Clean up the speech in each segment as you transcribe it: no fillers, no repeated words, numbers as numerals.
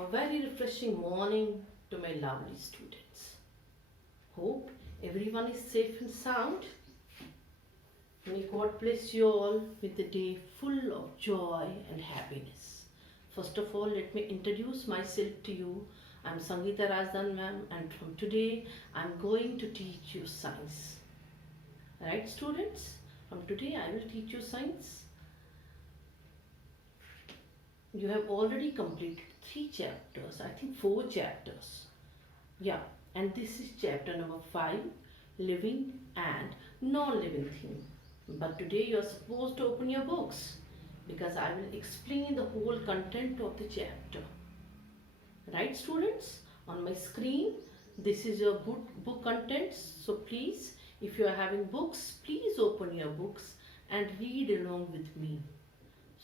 A very refreshing morning to my lovely students. Hope everyone is safe and sound. May God bless you all with a day full of joy and happiness. First of all, let me introduce myself to you. I'm Sangeeta Razdan ma'am, and from today I'm going to teach you science. Right, students? From today I will teach you science. You have already completed 3 chapters, I think 4 chapters. Yeah, and this is chapter number 5, living and non-living thing. But today you are supposed to open your books because I will explain the whole content of the chapter. Right, students? On my screen, this is your book contents. So please, if you are having books, please open your books and read along with me,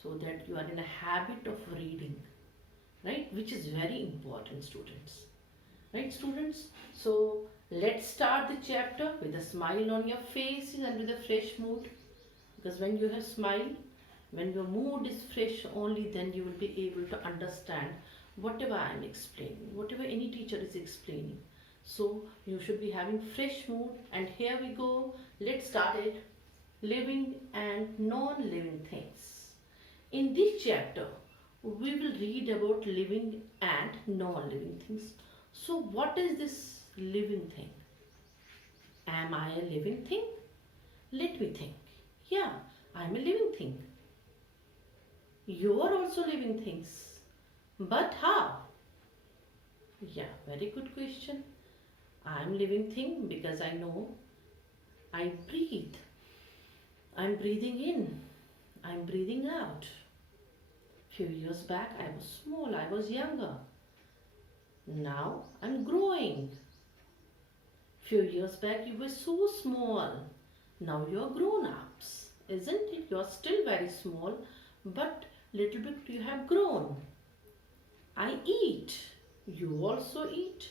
so that you are in a habit of reading, right, which is very important, students. Right, students? So let's start the chapter with a smile on your faces and with a fresh mood, because when you have smile, when your mood is fresh, only then you will be able to understand whatever I am explaining, whatever any teacher is explaining. So you should be having fresh mood, and here we go. Let's start it. Living and non-living things. In this chapter, we will read about living and non-living things. So what is this living thing? Am I a living thing? Let me think. Yeah, I am a living thing. You are also living things. But how? Yeah, very good question. I am living thing because I know I breathe. I am breathing in. I am breathing out. Few years back I was small, I was younger. Now I'm growing. Few years back you were so small. Now you are grown ups, isn't it? You are still very small, but little bit you have grown. I eat. You also eat.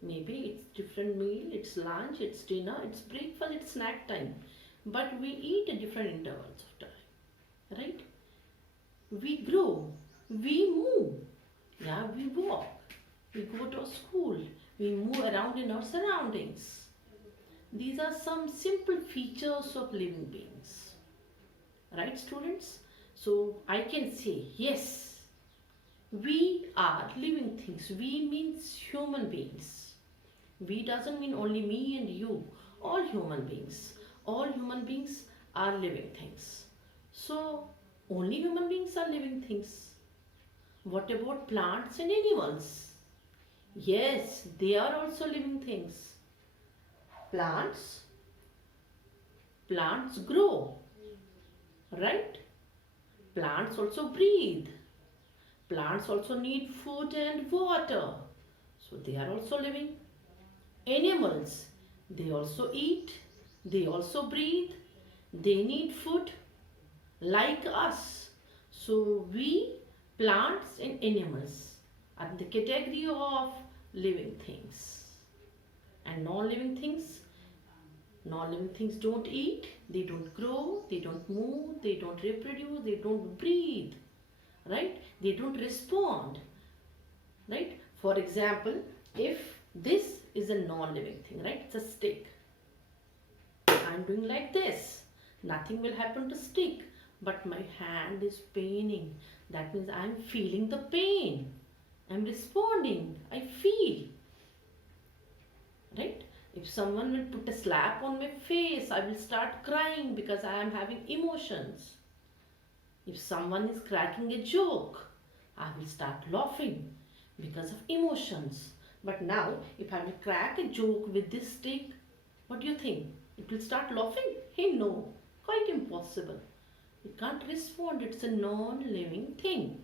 Maybe it's different meal, it's lunch, it's dinner, it's breakfast, it's snack time. But we eat at different intervals of time, right? We grow, we move, yeah, we walk, we go to school, we move around in our surroundings. These are some simple features of living beings, right, students? So I can say, yes, we are living things. We means human beings. We doesn't mean only me and you, all human beings. All human beings are living things. So only human beings are living things. What about plants and animals? Yes, they are also living things. Plants grow, right? Plants also breathe. Plants also need food and water. So they are also living. Animals, they also eat, they also breathe, they need food like us. So we, plants and animals, are in the category of living things. And non-living things don't eat, they don't grow, they don't move, they don't reproduce, they don't breathe, right? They don't respond, right? For example, if this is a non-living thing, right? It's a stick. I'm doing like this. Nothing will happen to stick, but my hand is paining. That means I'm feeling the pain. I'm responding. I feel. Right? If someone will put a slap on my face, I will start crying because I am having emotions. If someone is cracking a joke, I will start laughing because of emotions. But now, if I will crack a joke with this stick, what do you think? It will start laughing? Hey, no, quite impossible. It can't respond. It's a non-living thing,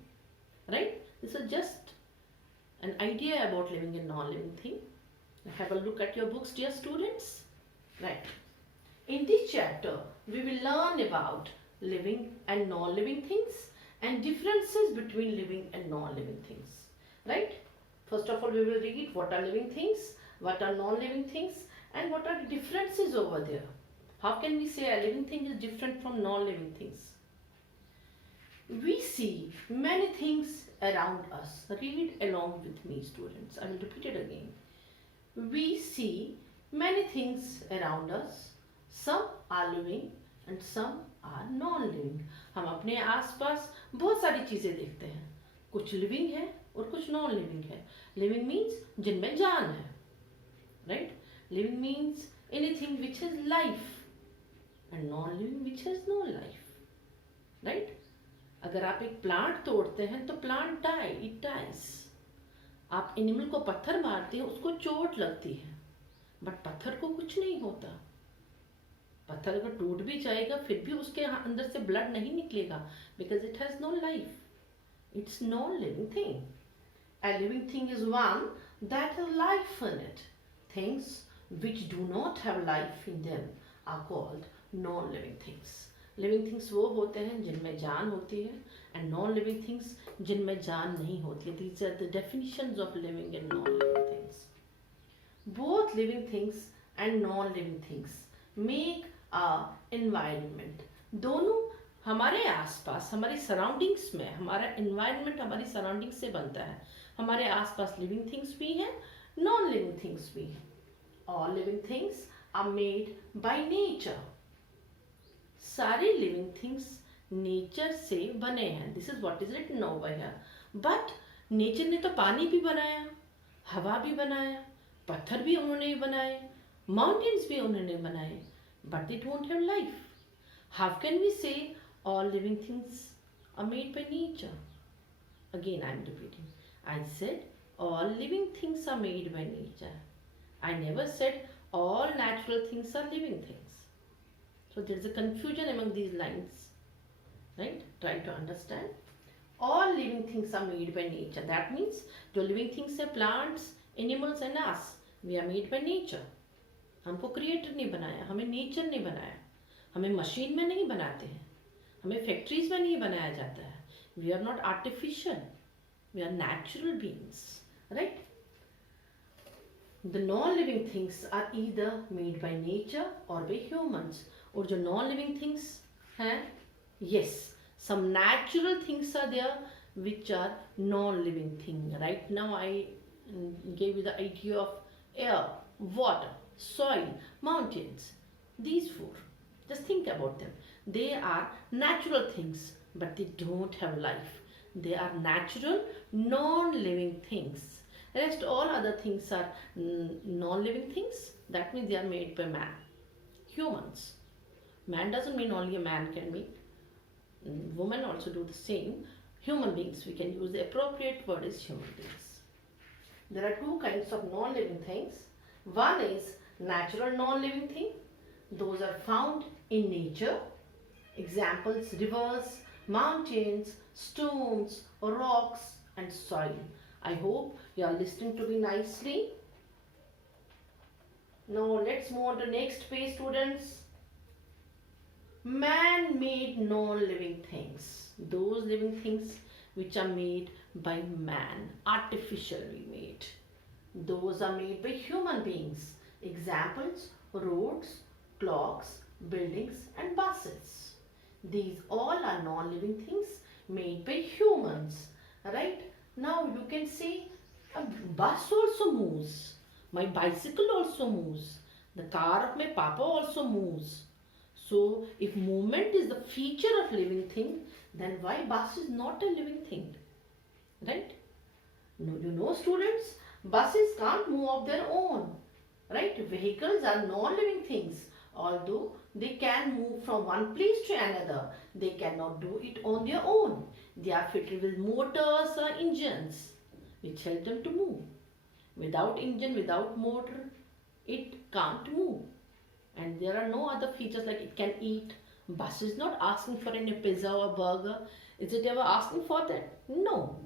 right? This is just an idea about living a non-living thing. Have a look at your books, dear students. Right. In this chapter, we will learn about living and non-living things and differences between living and non-living things, right? First of all, we will read what are living things, what are non-living things, and what are the differences over there. How can we say a living thing is different from non-living things? We see many things around us. Read along with me, students. I will repeat it again. We see many things around us. Some are living and some are non-living. हम अपने आसपास बहुत सारी चीजें देखते हैं. कुछ living है और कुछ नॉन लिविंग है. लिविंग मीन्स जिनमें जान है, right? Living means anything which has life, and non living which has no life, right? अगर आप एक प्लांट तोड़ते हैं तो प्लांट इट डाइज. आप एनिमल को पत्थर मारते हैं, उसको चोट लगती है, बट पत्थर को कुछ नहीं होता. पत्थर अगर टूट भी जाएगा फिर भी उसके अंदर से ब्लड नहीं निकलेगा, because it has no life. It's non living thing. A living thing is one that has life in it. Things which do not have life in them are called non-living things. Living things वो होते हैं जिनमें जान होती है, and non-living things जिनमें जान नहीं होती है. These are the definitions of living and non-living things. Both living things and non-living things make our environment. दोनों हमारे आसपास, हमारी सराउंडिंग्स में, हमारा एनवायरनमेंट हमारी सराउंडिंग्स से बनता है. हमारे आसपास लिविंग थिंग्स भी हैं, नॉन लिविंग थिंग्स भी हैं. All living things are made by nature. सारे लिविंग थिंग्स नेचर से बने हैं. This is what is written over here. But nature ने तो पानी भी बनाया, हवा भी बनाया, पत्थर भी उन्होंने ही बनाए, माउंटेन्स भी उन्होंने बनाए, but they don't have life. How can we say all living things are made by nature? Again, I am repeating. I said all living things are made by nature. I never said all natural things are living things. So there is a confusion among these lines, right? Try to understand. All living things are made by nature. That means जो living things है, plants, animals and us, we are made by nature. हमको creator ने बनाया, हमें nature ने बनाया. हमें machine में नहीं बनाते हैं, हमें फैक्ट्रीज में नहीं बनाया जाता है. We are not artificial, we are natural beings, right? The non living things are either made by nature और बाय ह्यूमंस. और जो नॉन लिविंग थिंग्स हैं, yes, some natural things are there which are non living thing. Right now I gave you the idea of air, water, soil, mountains. These four, just think about them. They are natural things, but they don't have life. They are natural, non-living things. Rest all other things are non-living things. That means they are made by man, humans. Man doesn't mean only a man can make. Women also do the same. Human beings, we can use the appropriate word is human beings. There are two kinds of non-living things. One is natural non-living thing. Those are found in nature. Examples: rivers, mountains, stones, rocks and soil. I hope you are listening to me nicely. Now let's move on to next page, students. Man-made non-living things. Those living things which are made by man, artificially made. Those are made by human beings. Examples: roads, clocks, buildings and buses. These all are non-living things made by humans, right? Now you can see a bus also moves. My bicycle also moves. The car of my papa also moves. So if movement is the feature of living thing, then why bus is not a living thing, right? No, you know, students, buses can't move of their own, right? Vehicles are non-living things. Although they can move from one place to another, they cannot do it on their own. They are fitted with motors or engines which help them to move. Without engine, without motor, it can't move. And there are no other features like it can eat. Bus is not asking for any pizza or burger. Is it ever asking for that? No.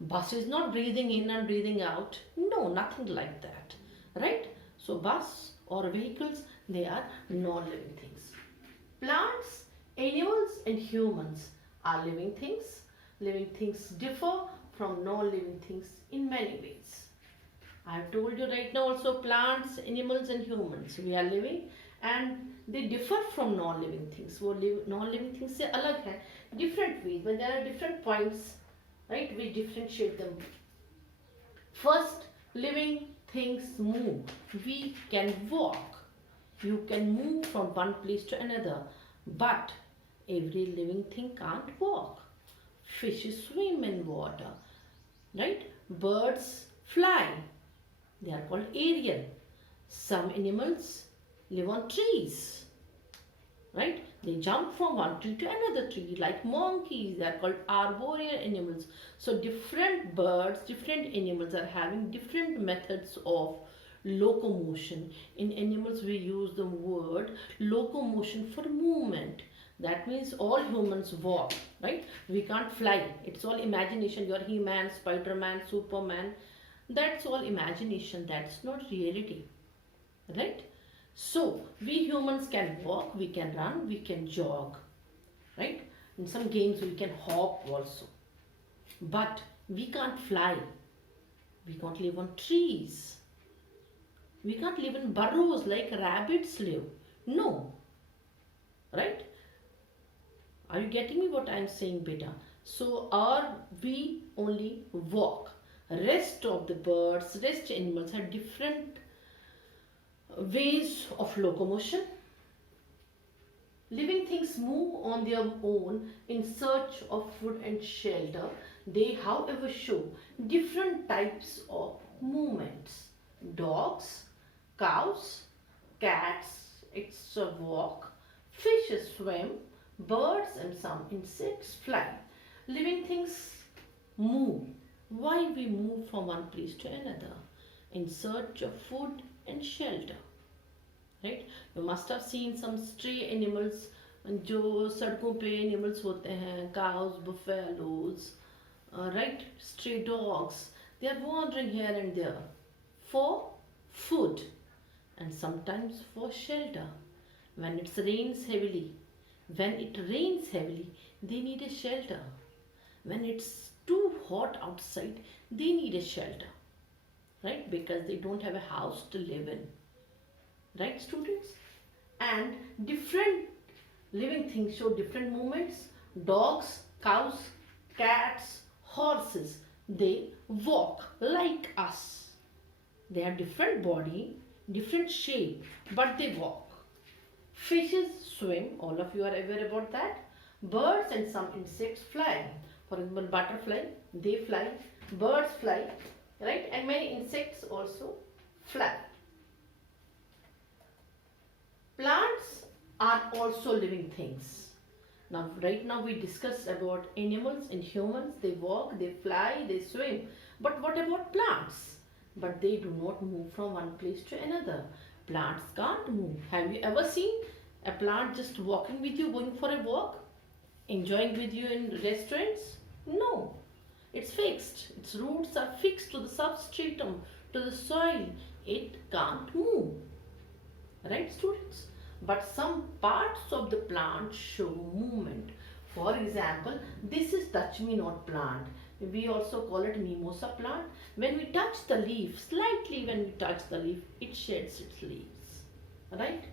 Bus is not breathing in and breathing out. No, nothing like that, right? So bus or vehicles, they are non-living things. Plants, animals and humans are living things. Living things differ from non-living things in many ways. I have told you right now also, plants, animals and humans, we are living and they differ from non-living things. वो non-living things से अलग है, different ways, but there are different points right? We differentiate them. First, living things move. We can walk. You can move from one place to another. But every living thing can't walk. Fishes swim in water, right? Birds fly. They are called aerial. Some animals live on trees, right? They jump from one tree to another tree, like monkeys. They are called arboreal animals. So different birds, different animals are having different methods of locomotion. In animals, we use the word locomotion for movement. That means all humans walk, right? We can't fly. It's all imagination. You're He-Man, Spider-Man, Superman. That's all imagination. That's not reality, right? So, we humans can walk, we can run, we can jog, right? In some games, we can hop also. But we can't fly. We can't live on trees. We can't live in burrows like rabbits live. No, right? Are you getting me what I am saying, beta? So, are we only walk? Rest of the birds, rest animals have different ways of locomotion. Living things move on their own in search of food and shelter. They, however, show different types of movements. Dogs, cows, cats, it's a walk. Fishes swim. Birds and some insects fly. Living things move. Why we move from one place to another? In search of food and shelter. Right? You must have seen some stray animals, जो सड़कों पे animals होते हैं, cows, buffaloes, right? Stray dogs. They are wandering here and there for food and sometimes for shelter. When it rains heavily, they need a shelter. When it's too hot outside, they need a shelter, right? Because they don't have a house to live in, right, students? And different living things show different movements. Dogs, cows, cats, horses, they walk like us. They have different body, different shape, but they walk. Fishes swim, all of you are aware about that. Birds and some insects fly. For example, butterfly, they fly. Birds fly, right? And many insects also fly. Plants are also living things. Now, right now we discussed about animals and humans. They walk, they fly, they swim. But what about plants? But they do not move from one place to another. Plants can't move. Have you ever seen a plant just walking with you, going for a walk, enjoying with you in restaurants? No. It's fixed. Its roots are fixed to the substratum, to the soil. It can't move. Right, students? But some parts of the plant show movement. For example, this is touch-me-not plant. We also call it mimosa plant. When we touch the leaf, slightly when we touch the leaf, it sheds its leaves. Right?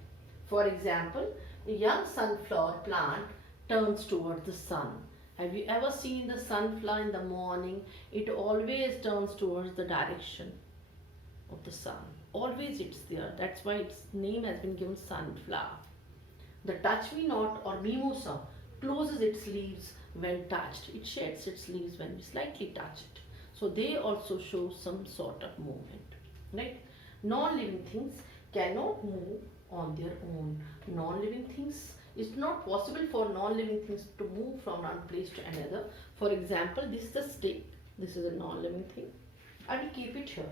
For example, a young sunflower plant turns towards the sun. Have you ever seen the sunflower in the morning? It always turns towards the direction of the sun. Always it's there. That's why its name has been given sunflower. The touch-me-not or mimosa closes its leaves when touched. It sheds its leaves when we slightly touch it. So they also show some sort of movement. Right? Non-living things cannot move on their own. Non-living things, it's not possible for non-living things to move from one place to another. For example, this is the stick. This is a non-living thing. I will keep it here.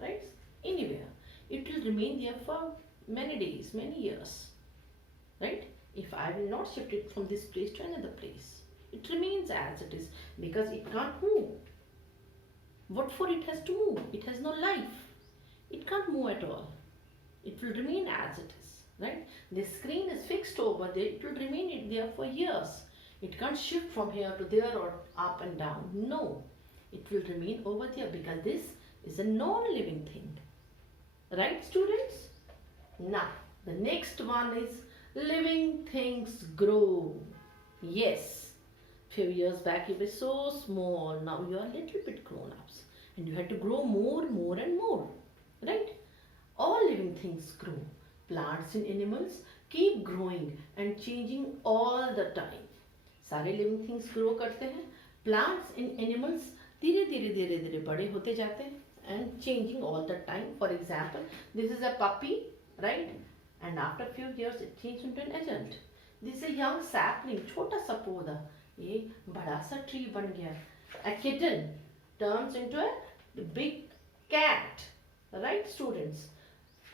Right? Anywhere. It will remain there for many days, many years, right? If I will not shift it from this place to another place, it remains as it is because it can't move. What for it has to move? It has no life. It can't move at all. It will remain as it is, right? The screen is fixed over there. It will remain there for years. It can't shift from here to there or up and down. No, it will remain over there because this is a non-living thing. Right, students? Now, the next one is living things grow. Yes, Few years back you were so small, now you are a little bit grown ups, and you had to grow more and more, right? All living things grow. Plants and animals keep growing and changing all the time. सारे living things grow करते हैं. Plants and animals धीरे धीरे धीरे धीरे बड़े होते जाते हैं and changing all the time. For example, this is a puppy, right, and after few years it change into an adult. This is a young sapling, छोटा सा पौधा, ये बड़ा सा ट्री बन गया. अ kitten turns into a big cat, right students?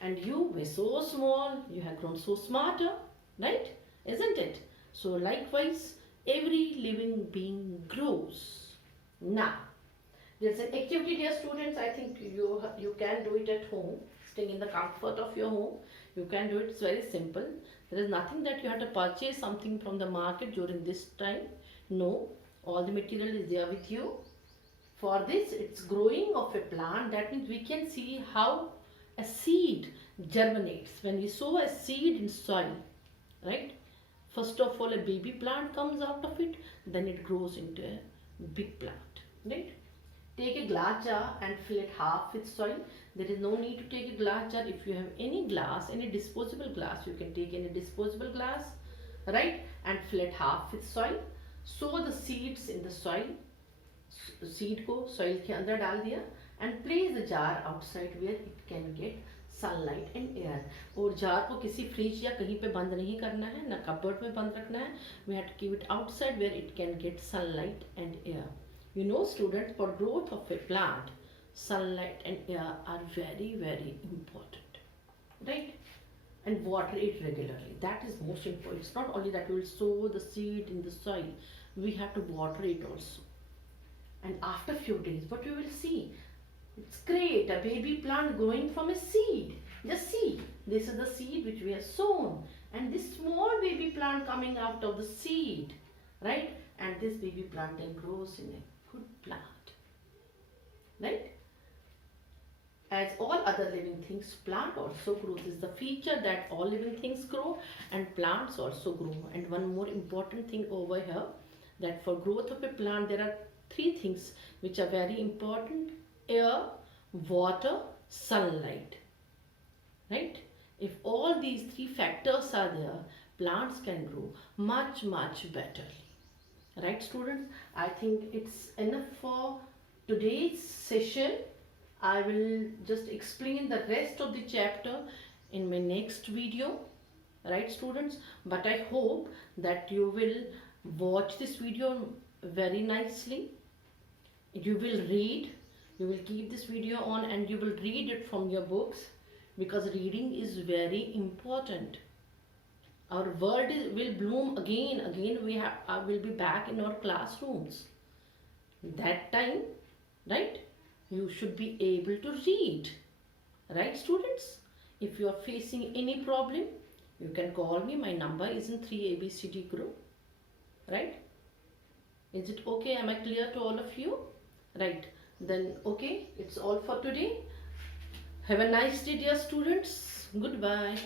And you were so small, you have grown so smarter, right? Isn't it? So likewise, every living being grows. Now, there's an activity, dear students. I think you can do it at home, staying in the comfort of your home. You can do it. It's very simple. There is nothing that you have to purchase something from the market during this time. No, all the material is there with you. For this, it's growing of a plant. That means we can see how a seed germinates. When we sow a seed in soil, right? First of all, a baby plant comes out of it, then it grows into a big plant, right? Take a glass jar and fill it half with soil. There is no need to take a glass jar. If you have any glass, any disposable glass, you can take any disposable glass, right? And fill it half with soil. Sow the seeds in the soil. Seed को soil के अंदर डाल दिया and place the jar outside where it can get sunlight and air. और jar को किसी fridge या कहीं पे बंद नहीं करना है, ना कपबोर्ड में बंद रखना है. We have to keep it outside where it can get sunlight and air. You know students, for growth of a plant, sunlight and air are very very important, right? And water it regularly. That is most important. It's not only that we will sow the seed in the soil, we have to water it also. And after few days, what you will see, it's great, a baby plant growing from a seed. Just see, this is the seed which we have sown, and this small baby plant coming out of the seed, right? And this baby plant then grows in a good plant, right? As all other living things, plant also grows. This is the feature that all living things grow and plants also grow. And one more important thing over here, that for growth of a plant there are three things which are very important: air, water, sunlight, right? If all these three factors are there, plants can grow much better, right students? I think it's enough for today's session. I will just explain the rest of the chapter in my next video, right students? But I hope that you will watch this video very nicely. You will read, you will keep this video on and you will read it from your books, because reading is very important. Our world will bloom again will be back in our classrooms. That time, right, you should be able to read, right students? If you are facing any problem, you can call me. My number is in 3ABCD group, right? Is it okay? Am I clear to all of you? Right, then okay, it's all for today. Have a nice day, dear students. Goodbye.